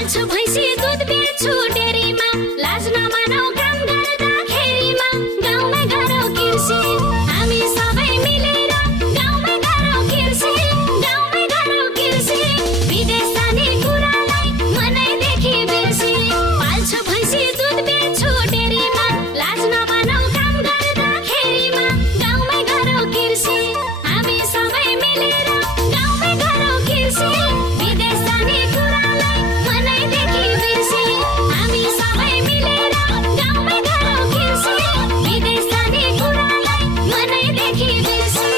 पाल्छु भैँसी दुध बेच्छु डेरीमा लाज नमानौ काम गर्दाखेरिमा गाउँमै गरौ कृषि हामी सबै मिलेर गाउँमै गरौ कृषि गाउँमै गरौ कृषि विदेश जाने कुरालाई मनैदेखि बिर्सी पाल्छु भैँसी दुध बेच्छु डेरीमा लाज नमानौ काम गर्दाखेरिमा गाउँमै गरौ कृषि हामी सबै मिलेर गाउँमै गरौ कृषि विदेश जाने कुरालाई मनैदेखि बिर्सी हामी सबै मिलेर गाउँमै गरौ कृषि विदेश जाने कुरालाई मनैदेखि बिर्सी